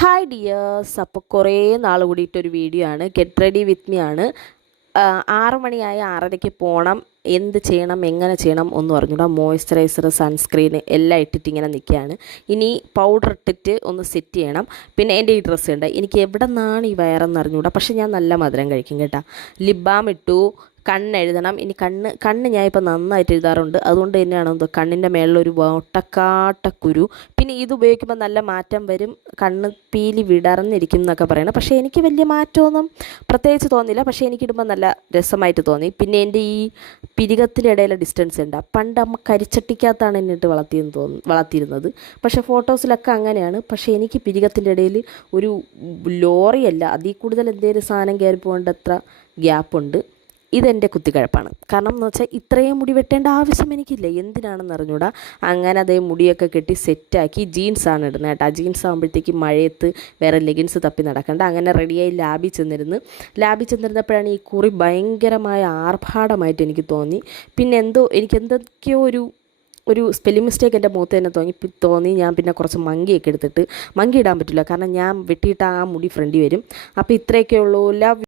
Hi dears, അപ്പോൾ കുറേ നാൾ കൂടിയിട്ടൊരു വീഡിയോ ആണ്. ഗെറ്റ് റെഡി വിത്ത് മീ ആണ്. 6 മണിയായ 6:30 പോകണം. എന്ത് ചെയ്യണം, എങ്ങനെ ചെയ്യണം ഒന്നും അറിഞ്ഞൂടാ. മോയ്സ്ചറൈസർ, സൺസ്ക്രീൻ എല്ലാം ഇട്ടിട്ട് ഇങ്ങനെ നിൽക്കുകയാണ്. ഇനി പൗഡർ ഇട്ടിട്ട് ഒന്ന് സെറ്റ് ചെയ്യണം. പിന്നെ എൻ്റെ ഈ ഡ്രസ്സ് ഉണ്ട്, എനിക്ക് എവിടെ നിന്നാണ് ഈ വയറെന്ന് അറിഞ്ഞൂടാ. പക്ഷേ ഞാൻ നല്ല മധുരം കഴിക്കും കേട്ടോ. ലിപ് ബാം ഇട്ടു, കണ്ണെഴുതണം. ഇനി കണ്ണ് ഞാൻ ഇപ്പോൾ നന്നായിട്ട് എഴുതാറുണ്ട്. അതുകൊണ്ട് തന്നെയാണ് എന്തോ കണ്ണിൻ്റെ മേളിലൊരു കുരു. പിന്നെ ഇത് ഉപയോഗിക്കുമ്പോൾ നല്ല മാറ്റം വരും, കണ്ണ് പീലി വിടർന്നിരിക്കും എന്നൊക്കെ പറയണം. പക്ഷേ എനിക്ക് വലിയ മാറ്റമൊന്നും പ്രത്യേകിച്ച് തോന്നില്ല. പക്ഷേ എനിക്കിടുമ്പോൾ നല്ല രസമായിട്ട് തോന്നി. പിന്നെ എൻ്റെ ഈ പിരികത്തിനിടയിലെ ഡിസ്റ്റൻസ് ഉണ്ട്. പണ്ട് അമ്മ കരിച്ചട്ടിക്കകത്താണ് എന്നിട്ട് വളർത്തിയിരുന്നത്. പക്ഷേ ഫോട്ടോസിലൊക്കെ അങ്ങനെയാണ്. പക്ഷേ എനിക്ക് പിരികത്തിൻ്റെ ഇടയിൽ ഒരു ലോറിയല്ല, അതിൽ കൂടുതൽ എന്തെങ്കിലും സാധനം കയറി പോകേണ്ട അത്ര ഗ്യാപ്പുണ്ട്. ഇതെൻ്റെ കുത്തിക്കഴപ്പാണ്. കാരണം എന്ന് വെച്ചാൽ ഇത്രയും മുടി വെട്ടേണ്ട ആവശ്യം എനിക്കില്ല, എന്തിനാണെന്ന് അറിഞ്ഞൂടാ. അങ്ങനെ അതേ മുടിയൊക്കെ കെട്ടി സെറ്റാക്കി ജീൻസാണ് ഇടുന്നത് കേട്ടോ. ജീൻസ് ആകുമ്പോഴത്തേക്ക് മഴയത്ത് വേറെ ലെഗിൻസ് തപ്പി നടക്കണ്ട. അങ്ങനെ റെഡിയായി ലാബിൽ ചെന്നിരുന്നപ്പോഴാണ് ഈ കുറി ഭയങ്കരമായ ആർഭാടമായിട്ട് എനിക്ക് തോന്നി. പിന്നെ എനിക്ക് എന്തൊക്കെയോ ഒരു സ്പെല്ലിംഗ് മിസ്റ്റേക്ക് എൻ്റെ മുഖത്ത് തന്നെ തോന്നി. ഞാൻ പിന്നെ കുറച്ച് മങ്കിയൊക്കെ എടുത്തിട്ട്, മങ്കി ഇടാൻ പറ്റില്ല കാരണം ഞാൻ വെട്ടിയിട്ട് ആ മുടി ഫ്രണ്ടി വരും. അപ്പോൾ ഇത്രയൊക്കെ ഉള്ളൂ. ലവ്.